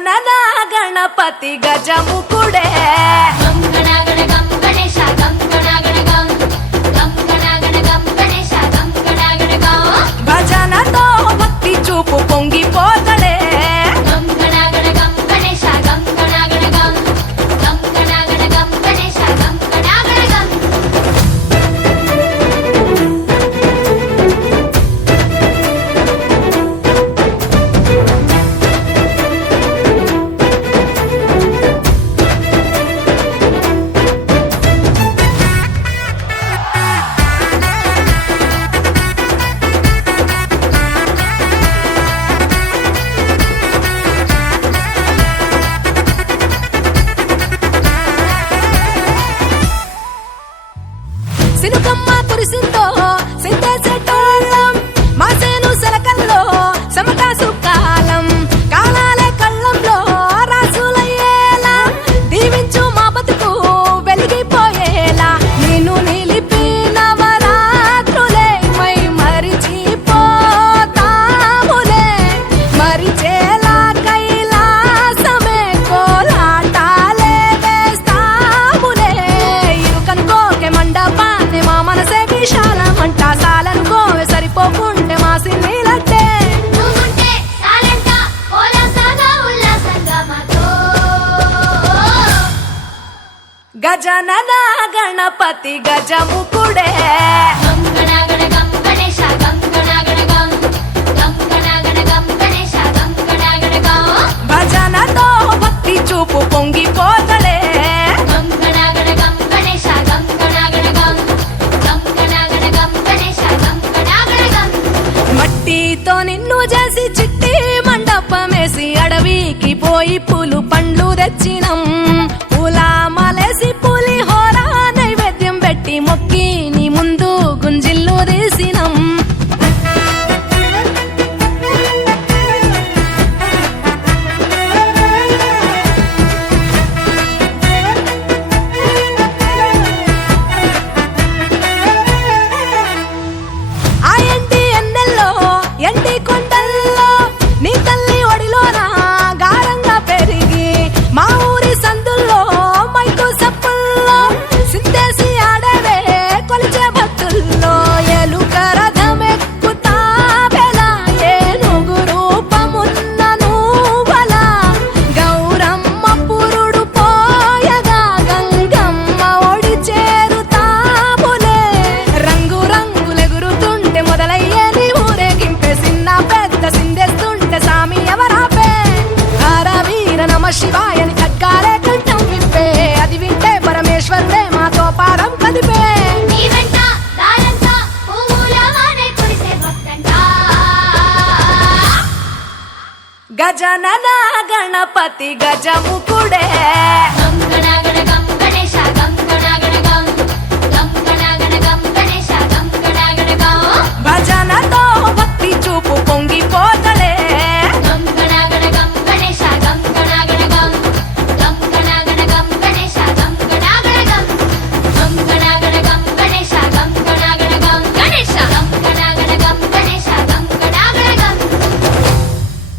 గజనన గణపతి గజముఖుడే భజనతో భక్తి చూపు పొంగిపోతడే సినుకమ్మ కురిసిందో సింతేసేటోళ్ళం మాసేను సెలకల్లో సమకాసు కాలం కాలాలే కళ్ళంలో రాసులయ్యేలా దీవించు మా బతుకు వెలిగిపోయేలా నేను నిలిపిన నవరాత్రులే మై మరిచిపోతాములే మరిచేలా కైలాసమే కోలాటాలే వేస్తాములే ఇరుకనుకోకే మండప మా మనసే విశాలమంట సాలనుకోవే సరిపోకుంటే మాసి నీలట్టే గజనన గణపతి గజముఖుడే భజనతో భక్తి చూపు పొంగిపోతడే మట్టితో నిన్ను చేసి చిట్టి మండపమేసి అడవికి పోయి పూలు పండ్లు తెచ్చినం పూల మాలేసి పులిహోర నైవేద్యం పెట్టి మొక్కి నీ ముందు గుంజిల్లు తీసినం ఎండి కొండల్లో నీ తల్లి ఒడిలోన గారంగా పెరిగి మా ఊరి సందుల్లో మైకు సప్పుల్లో సింతేసి ఆడవే కొలిచే భక్తుల్లో ఎలుక రథమెక్కుతా బెలా ఏనుగు రూపమున్న నువ్వలా గౌరమ్మ పురుడు పోయగా గంగమ్మ ఒడి చేరుతాములే రంగు రంగులెగురుతుంటే మొదలయ్యే సిందేస్తుంటే సామి ఎవరాపే హరవీర నమ శివాయని ఖడ్గాలే కంఠం విప్పే అది వింటే పరమేశ్వరుడే మాతో పాదం కదిపే గజనన గణపతి గజముఖుడే